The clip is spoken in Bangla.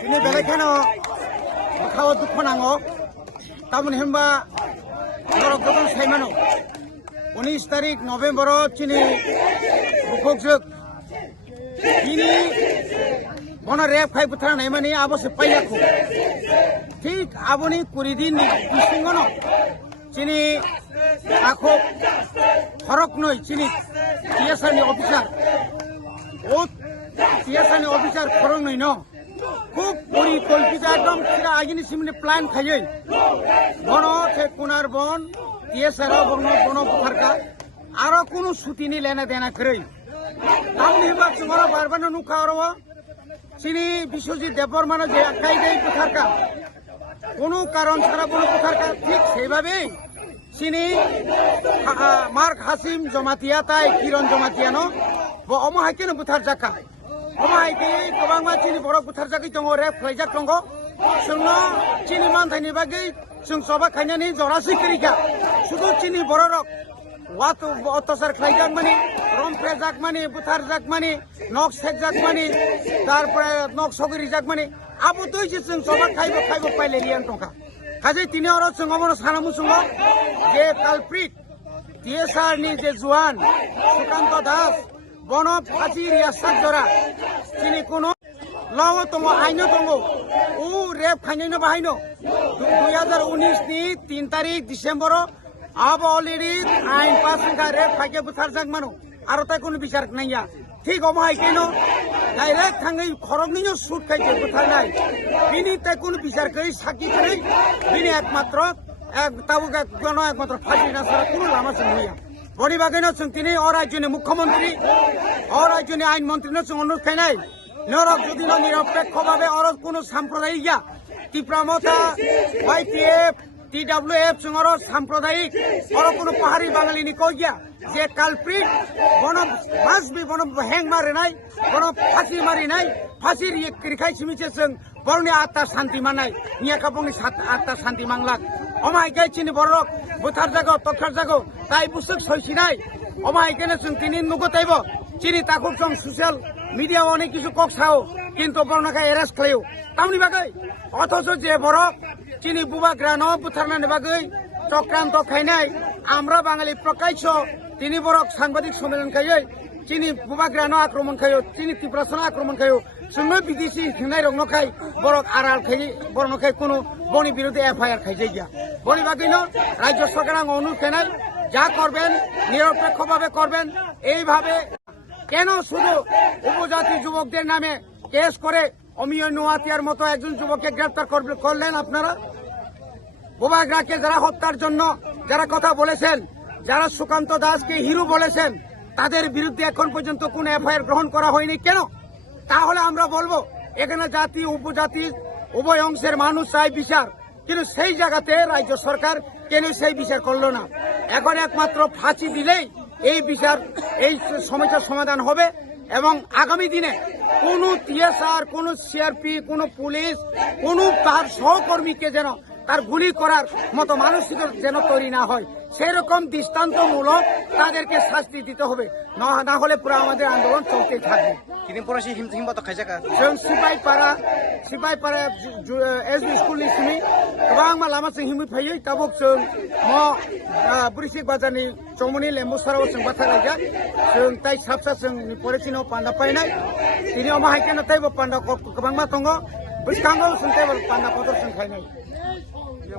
ini belakangnya kau duka nango, tamun hemba orang kau saya mano, 19 tarik November cini bukuk ini mana rep kai putra naik mana abo sepai aku, ঠিক aboni kuridin bisingono, cini aku horok noi cini biasanya officer, biasanya officer korong noi no. খুব পরিকল্পিত একদম সেটা আগিনি সিমনে প্ল্যান খাইয়ে বন সে কুনার বন টিএসআর বন বন বুথারকা আরো কোনো সুতিনি লেনা দেনা করে তামনি হিবা তোমার বারবার নুখা আর চিনি বিশ্বজিৎ দেববর্মান যে আকাই দেয় বুথারকা কোনো কারণ ছাড়া কোনো বুথারকা ঠিক সেইভাবেই চিনি মার্ক হাসিম জমাতিয়া তাই কিরণ জমাতিয়ানো অমহাইকেনো বুথার জাকা Omahiki kebang macini borok putar jaki tongo rep kelajak tongo, sungno cini mantai ni bagi sung soba kanya ni jorasi kerika, sudu cini borok watu otosar kelajak mani, rompre jak mani, putar jak mani, nok sek jak mani, tarpre nok sogiri jak mani, abu tu isi sung soba kaibo paile lian tongka. Kaji tini orang sung omono sanamu sungo, je kalprit, TSR ni je Juan, Sukanto Das. বনো ফাঁসি রিয়াসাত জরা চিনি কোনো লও দङ আইনো দङ ও রেপ খাইনো বাহাইনো 2019 नि 3 तारिख डिसेम्बर अब अलरेडी आइन पास का रेप खाइके बुथार जाग मानो आरो ताइ कोनो বিচার नाइया ठीक अमाहाय केनो डाइरेक्ट थाङै खरगनिनो सुट खाइके बुथार नाय बिनि ताइ कोनो বিচার करै साखि करै बिनि एकमात्र एक ताबुगा गनो एकमात्र फाঁসি ना सारा कोनो लामा सनहैया बड़ी बागैनो जों दिनै अरायजोनि मुख्यमंत्री अरायजोनि आइन मन्त्रीनो जों अनुरोध खायनाय नरक जुदि निरपेक्षभावे अरब कोनो साम्प्रदायिक गैया তীব্রমতা YPF TWF जों अरब साम्प्रदायिक अरब कोनो पाहाड़ी बाঙালিনি কই গিয়া যে কালপ্রিট বন মাসবি বন হ্যাং মারিনাय বন ফাঁসি মারিনাय ফাঁসির রিখাই সিমিছে जों বরনি আত্মা শান্তি মানাय নিয়া কাপংনি আত্মা শান্তি মাংলাক অমাইকে চিনি বড় বুথার জাগো তখার জাগো তাই বুসুক সইছিনাই অমাইকেনে जों তিনি নুগতাইব চিনি তাকুক जों সোশ্যাল মিডিয়া অনেক কিছু কক সাও কিন্তু বর্ণাকা এরেস্ট খাইও তামনি বাগৈ অথচ যে বড় চিনি বুবাগ্রানো বুথারনানি বাগৈ চক্রান্ত খাইনাই আমরা বাঙালি প্রকাশ্য তিনি বড় সাংবাদিক সম্মেলন খাইयै চিনি বুবাগ্রানো আক্রমণ খাইও চিনি তীব্রাসনা আক্রমণ খাইও जोंनो বিদেশি হিনাই রং নখাই বড় আড়াল খাই বড় নখাই কোনো বনি বিরুদ্ধে এফআইআর খাইছে গিয়া বনি বাগৈনো রাজ্য সরকার অনুরোধ খাইনাই যা করবেন নিরপেক্ষভাবে করবেন এইভাবে কেন শুধু উপজাতি যুবকদের নামে কেস করে অমিয় নোয়াতিয়ার মতো একজন যুবককে গ্রেফতার করলেন আপনারা বুবাগ্রাকে যারা হত্যার জন্য যারা কথা বলেছেন যারা সুকান্ত দাসকে হিরো বলেছেন তাদের বিরুদ্ধে এখন পর্যন্ত কোনো এফআইআর গ্রহণ করা হয়নি কেন তাহলে আমরা বলবো এখানে জাতি উপজাতি উভয় অংশের মানুষ চাই বিচার কিন্তু সেই জায়গাতে রাজ্য সরকার কেন সেই বিচার করলো না এখন একমাত্র ফাঁসি দিলেই এই বিচার এই সমস্যার সমাধান হবে এবং আগামী দিনে কোনো টিএসআর কোনো সিআরপি কোনো পুলিশ কোনো তার সহকর্মীকে যেন তার গুলি করার মতো মানসিক যেন তৈরি না হয় সেরকম দৃষ্টান্তমূলক তাদেরকে শাস্তি দিতে হবে না হলে পুরো আমাদের আন্দোলন চলতেই থাকবে কিদিন পরে সেই হিমত খাইজাকা जों सिपाइपारा एसबी स्कुलनि सिमी गोबां लामाजों हिमै फैयो ताबुक जों बुरिसिक बाजारनि चौमनि लेम्बुसाराव जों बाथ्रा रायजा जों ताइ साबसा जों फरायसिनाव पान्दा पाइनाय दिनै अमाहायकेनो ताइबो पान्दा गोबां मा दङ बैसाङाव जों ताइबो पान्दा पदर जों खायनाय